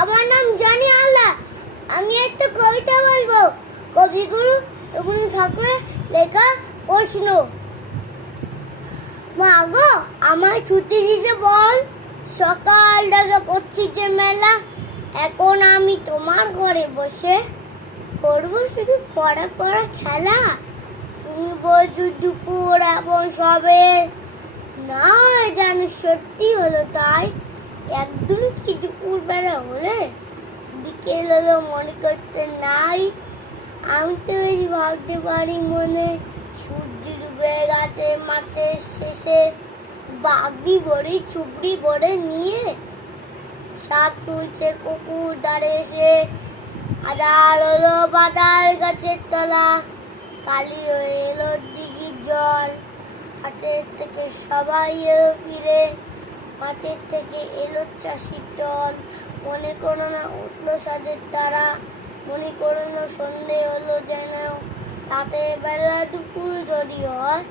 আমার নাম জানি আল্লাহ। আমি একটা কবিতা বলব। কবিগুরু রবীন্দ্র ঠাকুরের লেখা প্রশ্ন। মা গো আমার ছুটি দিতে বল। সকাল দেখা পড়ছি যে মেলা। এখন আমি তোমার ঘরে বসে করব শুধু পড়া পড়া খেলা। তুমি বলছো দুপুর এবং সবে না যেন সত্যি হলো তাই। একদমই কি বেলা হলে বিকেল হলো মনে করতে নাই। আমি তো বেশ ভাবতে পারি মনে, সূর্য ডুবে গেছে মাঠের শেষে বাগদি বড়ি ছুপড়ি বড়ে নিয়ে শাক তুলছে কুকুর দাঁড়ে এসে। আদার হলো বাদার গাছের তলা, কালি হয়ে এলো দিঘির জল। হাটের থেকে সবাই এলো ফিরে। মাঠের থেকে এলো চাষির দল। মনে করো না, উঠল সাজের তারা। মনে করো না, সন্ধে হলো যেন। রাতের বেলা দুপুর যদি হয়